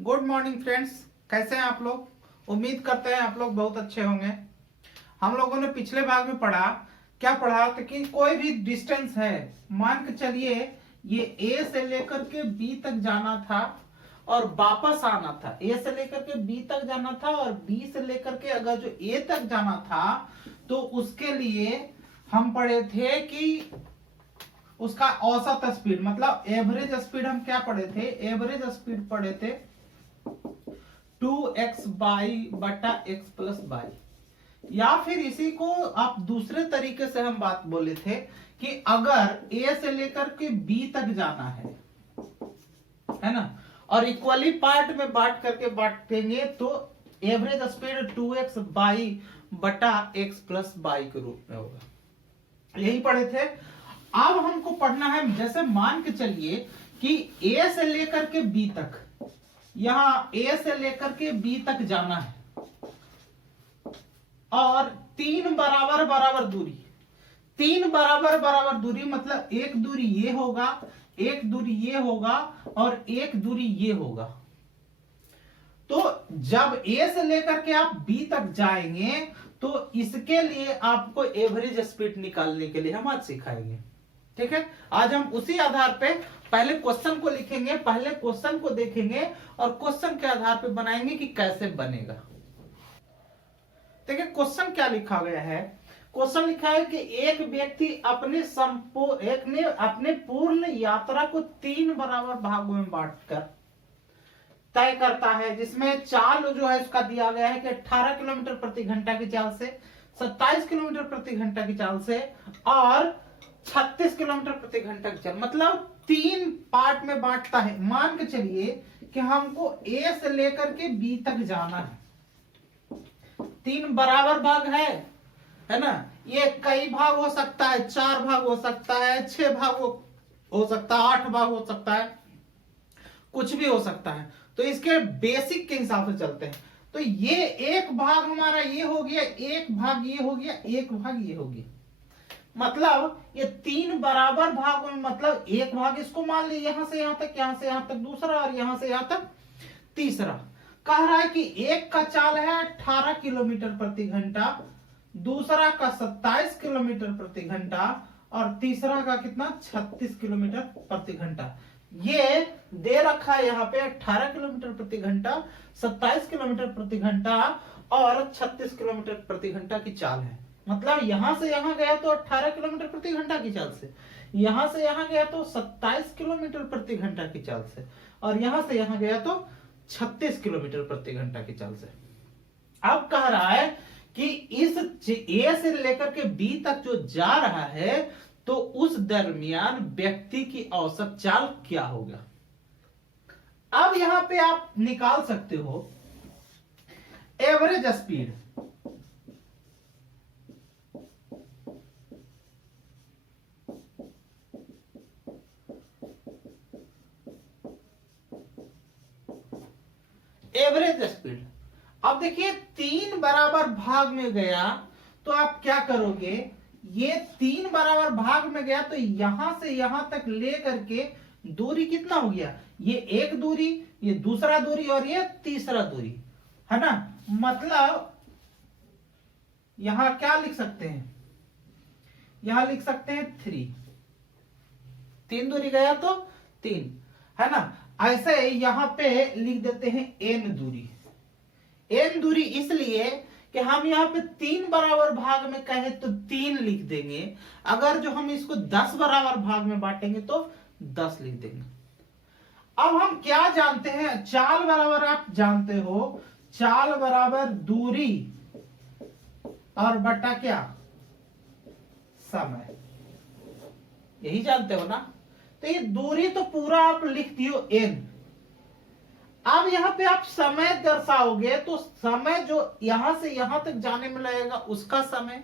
Good morning friends, कैसे हैं आप लोग। उम्मीद करते हैं आप लोग बहुत अच्छे होंगे। हम लोगों ने पिछले भाग में क्या पढ़ा था कि कोई भी डिस्टेंस है, मान के चलिए ये ए से लेकर के बी तक जाना था और वापस आना था। ए से लेकर के बी तक जाना था और बी से लेकर के अगर जो ए तक जाना था तो उसके लिए हम पढ़े थे कि उसका औसत स्पीड मतलब एवरेज स्पीड हम क्या पढ़े थे, एवरेज स्पीड पढ़े थे 2x बाई बटा x प्लस बाई। या फिर इसी को आप दूसरे तरीके से हम बात बोले थे कि अगर a से लेकर के b तक जाना है ना, और इक्वली पार्ट में बांटेंगे तो एवरेज स्पीड 2x बाई बटा x प्लस बाई के रूप में होगा। यही पढ़े थे। अब हमको पढ़ना है, जैसे मान के चलिए कि a से लेकर के b तक, यहां a से लेकर के b तक जाना है और तीन बराबर बराबर दूरी मतलब एक दूरी ये होगा, एक दूरी ये होगा और एक दूरी ये होगा। तो जब a से लेकर के आप b तक जाएंगे तो इसके लिए आपको एवरेज स्पीड निकालने के लिए हम आज सिखाएंगे। ठीक है, आज हम उसी आधार पे पहले क्वेश्चन को लिखेंगे, पहले क्वेश्चन को देखेंगे और क्वेश्चन के आधार पे बनाएंगे कि कैसे बनेगा। देखिए क्वेश्चन क्या लिखा गया है। क्वेश्चन लिखा है कि एक व्यक्ति अपने पूर्ण यात्रा को तीन बराबर भागों में बांटकर तय करता है, जिसमें चाल जो है उसका दिया गया है कि 18 किलोमीटर प्रति घंटा की चाल से, 27 किलोमीटर प्रति घंटा की चाल से और 36 किलोमीटर प्रति घंटा की चाल, मतलब तीन पार्ट में बांटता है। मान के चलिए कि हमको ए से लेकर के बी तक जाना है, तीन बराबर भाग है ना। ये कई भाग हो सकता है, 4 भाग हो सकता है, 6 भाग हो सकता है, 8 भाग हो सकता है, कुछ भी हो सकता है। तो इसके बेसिक के हिसाब से चलते हैं। तो ये एक भाग हमारा ये हो गया, एक भाग ये हो गया, एक भाग ये हो गया, मतलब ये तीन बराबर भागों में, मतलब एक भाग इसको मान लीजिए यहां से यहां तक, यहां से यहां तक दूसरा और यहां से यहां तक तीसरा। कह रहा है कि एक का चाल है 18 किलोमीटर प्रति घंटा, दूसरा का 27 किलोमीटर प्रति घंटा और तीसरा का कितना 36 किलोमीटर प्रति घंटा। ये दे रखा है यहाँ पे 18 किलोमीटर प्रति घंटा, 27 किलोमीटर प्रति घंटा और 36 किलोमीटर प्रति घंटा की चाल है। मतलब यहां से यहां गया तो 18 किलोमीटर प्रति घंटा की चाल से, यहां से यहां गया तो 27 किलोमीटर प्रति घंटा की चाल से और यहां से यहां गया तो 36 किलोमीटर प्रति घंटा की चाल से। अब कह रहा है कि इस ए से लेकर के बी तक जो जा रहा है तो उस दरमियान व्यक्ति की औसत चाल क्या होगा। अब यहां पे आप निकाल सकते हो एवरेज स्पीड। Average speed. अब देखिए तीन बराबर भाग में गया तो आप क्या करोगे, ये तीन बराबर भाग में गया तो यहां से यहां तक ले करके दूरी कितना हो गया, ये एक दूरी, ये दूसरा दूरी और ये तीसरा दूरी है ना। मतलब यहां क्या लिख सकते हैं, यहां लिख सकते हैं 3, तीन दूरी गया तो 3 है ना। ऐसे यहां पे लिख देते हैं n दूरी। n दूरी इसलिए कि हम यहाँ पे तीन बराबर भाग में कहे तो 3 लिख देंगे, अगर जो हम इसको 10 बराबर भाग में बांटेंगे तो 10 लिख देंगे। अब हम क्या जानते हैं, चाल बराबर आप जानते हो, चाल बराबर दूरी और बटा क्या, समय, यही जानते हो ना। तो ये दूरी तो पूरा आप लिख दियो n। अब यहां पे आप समय दर्शाओगे तो समय जो यहां से यहां तक जाने में लगेगा उसका समय,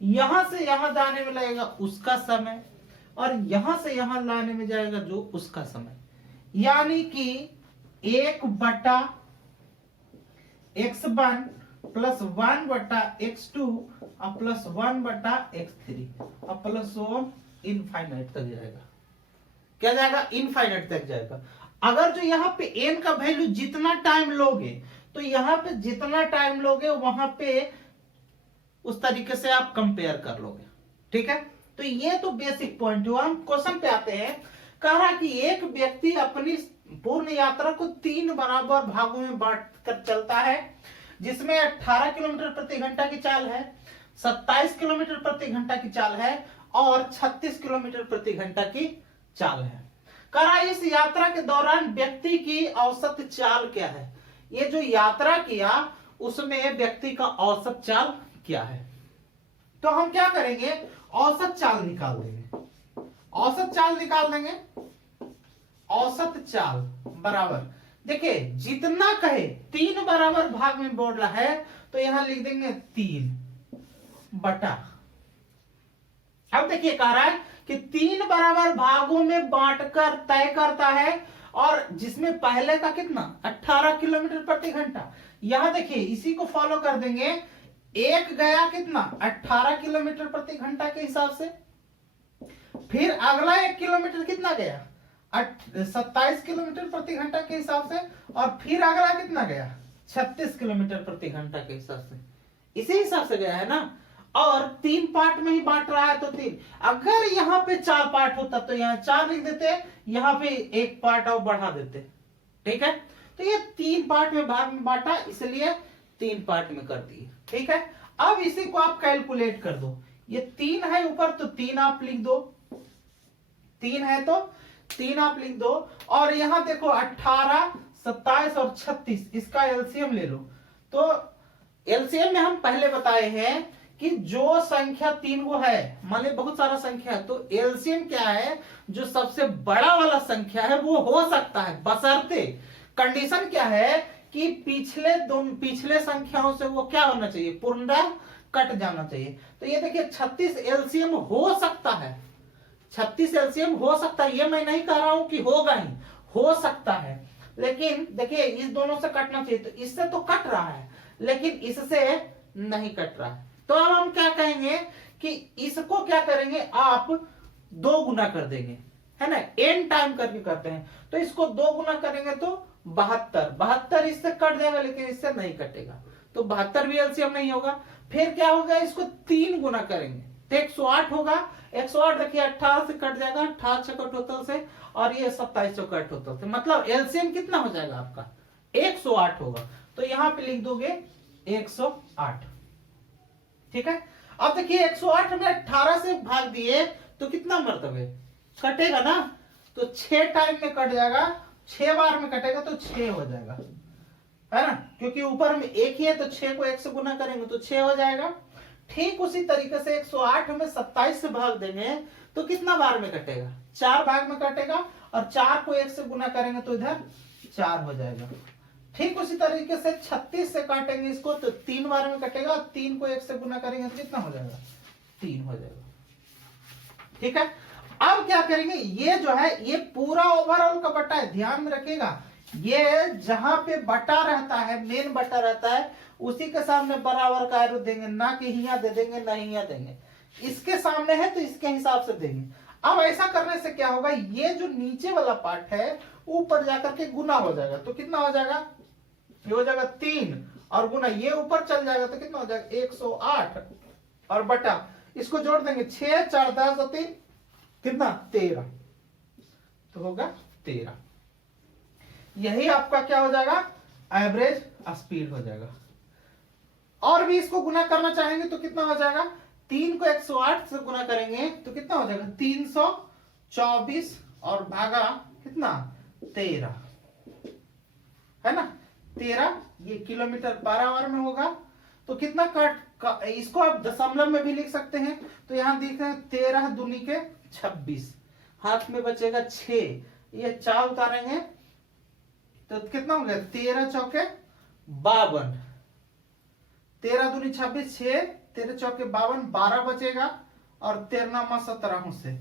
यहां से यहां जाने में लगेगा उसका समय और यहां से यहां लाने में जाएगा जो उसका समय, यानी कि 1 बटा x1 प्लस 1 बटा x2 और प्लस 1 बटा x3 और प्लस 1 इनफाइनाइट तक जाएगा। क्या जाएगा, इनफाइनाइट तक जाएगा। अगर जो यहाँ पे n का वैल्यू जितना टाइम लोगे तो यहाँ पे जितना टाइम लोगे वहां पे उस तरीके से आप कंपेयर कर लोगे। ठीक है, तो ये तो बेसिक पॉइंट हुआ। हम क्वेश्चन पे आते हैं। कह रहा कि एक व्यक्ति अपनी पूर्ण यात्रा को 3 बराबर भागों में बांट कर चलता है, जिसमें 18 किलोमीटर प्रति घंटा की चाल है, 27 किलोमीटर प्रति घंटा की चाल है और 36 किलोमीटर प्रति घंटा की चाल है। कह रहा इस यात्रा के दौरान व्यक्ति की औसत चाल क्या है। ये जो यात्रा किया उसमें व्यक्ति का औसत चाल क्या है। तो हम क्या करेंगे, औसत चाल निकाल देंगे। औसत चाल निकाल देंगे। औसत चाल बराबर, देखिए जितना कहे 3 बराबर भाग में बोल रहा है तो यहां लिख देंगे 3 बटा। अब देखिए कह रहा है कि 3 बराबर भागों में बांटकर तय करता है, और जिसमें पहले का कितना 18 किलोमीटर प्रति घंटा। यहां देखिए इसी को फॉलो कर देंगे। एक गया कितना 18 किलोमीटर प्रति घंटा के हिसाब से, फिर अगला 1 किलोमीटर कितना गया 27 किलोमीटर प्रति घंटा के हिसाब से, और फिर अगला कितना गया 36 किलोमीटर प्रति घंटा के हिसाब से। इसी हिसाब से गया है ना, और 3 पार्ट में ही बांट रहा है तो 3। अगर यहाँ पे 4 पार्ट होता तो यहाँ 4 लिख देते, यहाँ पे 1 पार्ट और बढ़ा देते। ठीक है, तो ये 3 पार्ट में भाग में बांटा, इसलिए 3 पार्ट में कर दिए। ठीक है, अब इसी को आप कैलकुलेट कर दो। ये 3 है ऊपर तो 3 आप लिख दो, 3 है तो 3 आप लिख दो, और यहां देखो 18, 27 और 36 इसका एलसीएम ले लो। तो एलसीएम में हम पहले बताए हैं कि जो संख्या 3 वो है, मान ली बहुत सारा संख्या है, तो एलसीएम क्या है, जो सबसे बड़ा वाला संख्या है वो हो सकता है, बशर्ते कंडीशन क्या है कि पिछले संख्याओं से वो क्या होना चाहिए, पूर्णतः कट जाना चाहिए। तो ये देखिए 36 एलसीएम हो सकता है, 36 एलसीएम हो सकता है। ये मैं नहीं कह रहा हूं कि होगा ही, हो सकता है, लेकिन देखिए इस दोनों से कटना चाहिए, तो इससे तो कट रहा है लेकिन इससे नहीं कट रहा है। तो अब हम क्या कहेंगे कि इसको क्या करेंगे, आप 2 गुना कर देंगे, है ना, n टाइम करके करते हैं, तो इसको 2 गुना करेंगे तो 72 इससे कट जाएगा लेकिन इससे नहीं कटेगा, तो 72 भी एलसीएम नहीं होगा। फिर क्या होगा, इसको 3 गुना करेंगे तो 108 होगा। 108 देखिए 18 से कट जाएगा, 18 छक्का टोटल से, और ये 27 चौका टोटल से, मतलब एलसीएम कितना हो जाएगा आपका 108 होगा। तो यहां पे लिख दोगे 108। ठीक है, अब देखिए 108 में 18 से भाग दिए तो कितना मरतबे कटेगा ना, तो 6 टाइम में कट जाएगा, 6 बार में कटेगा तो 6 हो जाएगा, है ना, क्योंकि ऊपर में 1 ही है तो 6 को 1 से गुना करेंगे तो 6 हो जाएगा। ठीक उसी तरीके से 108 में 27 से भाग देंगे तो कितना बार में कटेगा, 4 भाग में कटेगा, और 4 को 1 से गुना करेंगे तो इधर 4 हो जाएगा। ठीक उसी तरीके से 36 से काटेंगे इसको तो 3 बार में कटेगा, 3 को 1 से गुना करेंगे तो कितना हो जाएगा 3 हो जाएगा। ठीक है, अब क्या करेंगे, ये जो है ये पूरा ओवरऑल का बटा है, ध्यान में रखिएगा, ये जहां पे बटा रहता है, मेन बटा रहता है, उसी के सामने बराबर का एरो देंगे, ना कि यहाँ दे देंगे ना यहाँ देंगे, इसके सामने है तो इसके हिसाब से देंगे। अब ऐसा करने से क्या होगा, ये जो नीचे वाला पार्ट है ऊपर जाकर के गुना हो जाएगा, तो कितना हो जाएगा, ये हो जाएगा 3 और गुना ये ऊपर चल जाएगा तो कितना हो जाएगा 108 और बटा इसको जोड़ देंगे 6 4 10 3 कितना 13, तो होगा 13। यही आपका क्या हो जाएगा, एवरेज स्पीड हो जाएगा। और भी इसको गुना करना चाहेंगे तो कितना हो जाएगा, 3 को 108 से गुना करेंगे तो कितना हो जाएगा 324 और भागा कितना 13, है ना 13, ये किलोमीटर पर आवर में होगा। तो कितना कट इसको आप दशमलव में भी लिख सकते हैं, तो यहां देख रहे हैं 13 दूनी के 26, हाथ में बचेगा 6, ये 4 उतारेंगे तो कितना हो गया 13 चौके 52, 13 दूनी 26, 6 13 चौके 52, 12 बचेगा और 13 17 से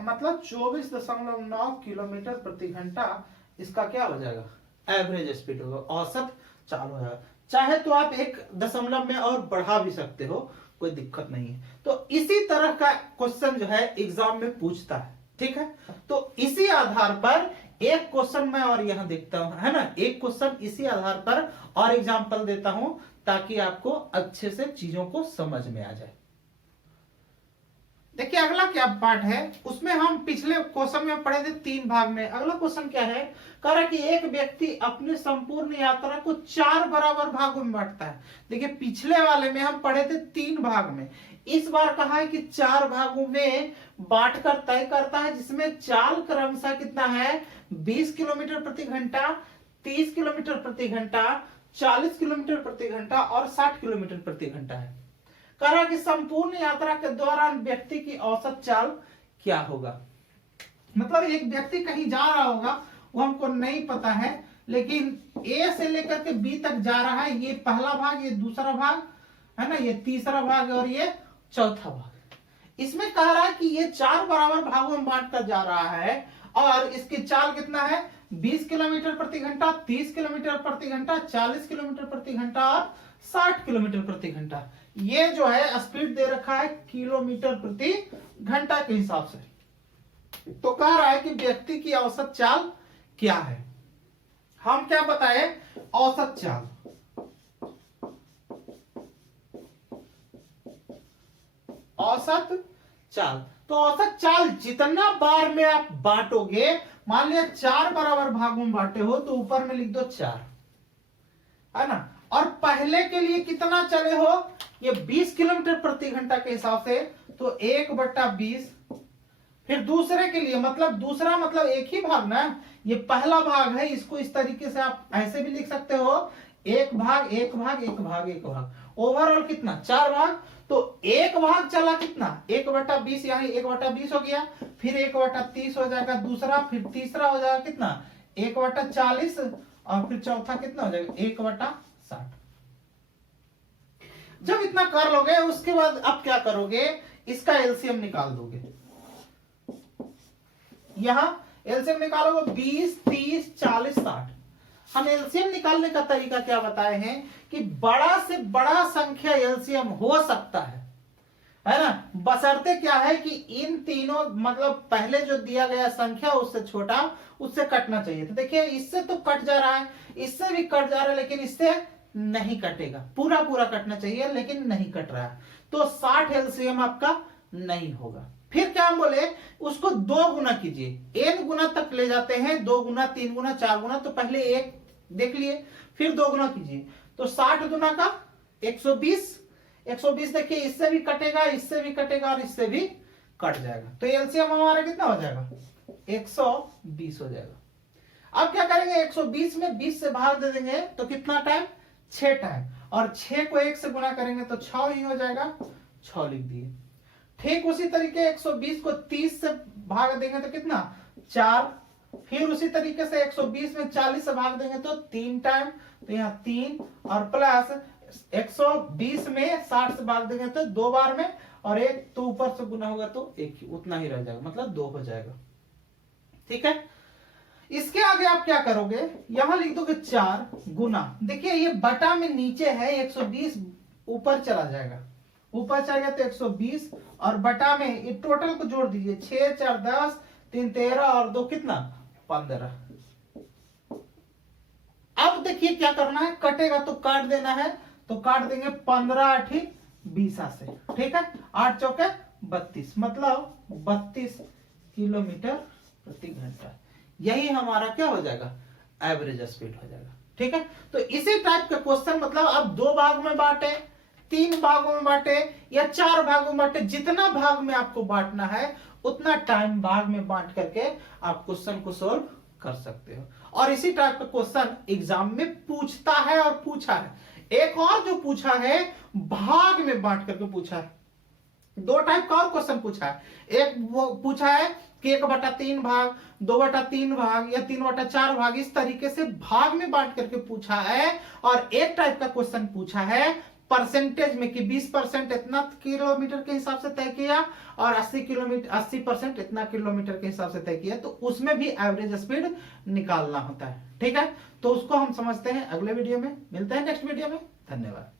मतलब 24.9 किलोमीटर प्रति घंटा इसका क्या हो जाएगा, एवरेज स्पीड होगा, औसत चाल हो जाएगा। चाहे तो आप 1 दशमलव में और बढ़ा भी सकते हो, कोई दिक्कत नहीं है। तो इसी तरह का क्वेश्चन जो है एग्जाम में पूछता है, ठीक है। तो इसी आधार पर एक क्वेश्चन मैं और यहां देखता हूं, है ना, एक क्वेश्चन इसी आधार पर और एग्जांपल देता हूं ताकि आपको अच्छे से चीजों को समझ में आ जाए। देखिए अगला क्या पार्ट है, उसमें हम पिछले क्वेश्चन में पढ़े थे 3 भाग में। अगला क्वेश्चन क्या है, कह रहा है कि एक व्यक्ति अपनी संपूर्ण यात्रा को 4 बराबर भागों में बांटता है। देखिए पिछले वाले में हम पढ़े थे 3 भाग में, इस बार कहा है कि 4 भागों में बांट कर तय करता है, जिसमें चाल क्रमशः कितना है, 20 किलोमीटर प्रति घंटा, 30 किलोमीटर प्रति घंटा, 40 किलोमीटर प्रति घंटा और 60 किलोमीटर प्रति घंटा है। कह रहा कि संपूर्ण यात्रा के दौरान व्यक्ति की औसत चाल क्या होगा। मतलब एक व्यक्ति कहीं जा रहा होगा, वो हमको नहीं पता है, लेकिन ए से लेकर के बी तक जा रहा है। ये पहला भाग, ये दूसरा भाग है ना, ये तीसरा भाग और ये चौथा भाग। इसमें कह रहा है कि ये 4 बराबर भागों में बांट कर जा रहा है और इसकी चाल कितना है, 20 किलोमीटर प्रति घंटा, 30 किलोमीटर प्रति घंटा, 40 किलोमीटर प्रति घंटा और 60 किलोमीटर प्रति घंटा। ये जो है स्पीड दे रखा है किलोमीटर प्रति घंटा के हिसाब से। तो कह रहा है कि व्यक्ति की औसत चाल क्या है। हम क्या बताए, औसत चाल। औसत चाल, तो औसत चाल जितना बार में आप बांटोगे, मान लिया 4 बराबर भागों में बांटे हो तो ऊपर में लिख दो 4, है ना। और पहले के लिए कितना चले हो, ये 20 किलोमीटर प्रति घंटा के हिसाब से, तो 1/20। फिर दूसरे के लिए, मतलब दूसरा मतलब एक ही भाग ना, ये पहला भाग है, इसको इस तरीके से आप ऐसे भी लिख सकते हो, 1 भाग 1 भाग 1 भाग 1 भाग। ओवरऑल कितना, 4 भाग। तो 1 भाग चला कितना, 1/20, यहाँ 1/20 हो गया। फिर 1/30 हो जाएगा दूसरा, फिर तीसरा हो जाएगा कितना, 1/40 और फिर चौथा कितना हो जाएगा, 1/60। जब इतना कर लोगे उसके बाद अब क्या करोगे, इसका एलसीएम निकाल दोगे। यहां एलसीएम निकालोगे 20, 30, 40, 60। हम एलसीएम निकालने का तरीका क्या बताए हैं कि बड़ा से बड़ा संख्या एलसीएम हो सकता है ना, बशर्ते क्या है कि इन तीनों, मतलब पहले जो दिया गया संख्या उससे छोटा, उससे कटना चाहिए। तो देखिए इससे तो कट जा रहा है, इससे भी कट जा रहा है, लेकिन इससे नहीं कटेगा, पूरा पूरा कटना चाहिए लेकिन नहीं कट रहा है, तो 60 एलसीएम आपका नहीं होगा। फिर क्या हम बोले, उसको 2 गुना कीजिए, n गुना तक ले जाते हैं, 2 गुना 3 गुना 4 गुना, तो पहले 1 देख लिए, फिर 2 गुना कीजिए, तो 60 गुना का 120। 120 देखिए इससे भी कटेगा, इससे भी कटेगा और इससे भी कट जाएगा, तो एलसीएम हमारा कितना हो जाएगा, 120 हो जाएगा। अब क्या करेंगे, 120 में 20 से भाग दे देंगे तो कितना टाइम, 6 टाइम, और 6 को 1 से गुना करेंगे तो 6 ही हो जाएगा, 6 लिख दिए। ठीक उसी तरीके 120 को 30 से भाग देंगे तो कितना, 4। फिर उसी तरीके से 120 में 40 से भाग देंगे तो 3 टाइम, तो यहाँ 3 और प्लस 120 में 60 से भाग देंगे तो 2 बार में, और 1 तो ऊपर से गुना होगा तो 1 उतना ही रह जाएगा, मतलब 2 हो जाएगा। ठीक है, इसके आगे आप क्या करोगे, यहां लिख दोगे 4 गुना, देखिए ये बटा में नीचे है, 120 ऊपर चला जाएगा, ऊपर चला गया तो 120 और बटा में ये टोटल को जोड़ दीजिए, 6 4 10, 3 13 और 2 कितना, 15। अब देखिए क्या करना है, कटेगा तो काट देना है, तो काट देंगे 15 8 20 से, ठीक है, 8 चौके 32, मतलब 32 किलोमीटर प्रति घंटा। यही हमारा क्या हो जाएगा, एवरेज स्पीड हो जाएगा। ठीक है, तो इसी टाइप का क्वेश्चन, मतलब अब 2 भाग में बांटे, 3 भागों में बांटे या 4 भागों में बांटे, जितना भाग में आपको बांटना है उतना टाइम भाग में बांट करके आप क्वेश्चन को सोल्व कर सकते हो। और इसी टाइप का क्वेश्चन एग्जाम में पूछता है और पूछा है। एक और जो पूछा है, भाग में बांट करके पूछा है। 2 टाइप का और क्वेश्चन पूछा है, एक वो पूछा है कि 1/3 भाग, 2/3 भाग या 3/4 भाग, इस तरीके से भाग में बांट करके पूछा है। और एक टाइप का क्वेश्चन पूछा है परसेंटेज में कि 20% इतना किलोमीटर के हिसाब से तय किया और 80% इतना किलोमीटर के हिसाब से तय किया, तो उसमें भी एवरेज स्पीड निकालना होता है। ठीक है, तो उसको हम समझते हैं अगले वीडियो में। मिलते हैं नेक्स्ट वीडियो में, धन्यवाद।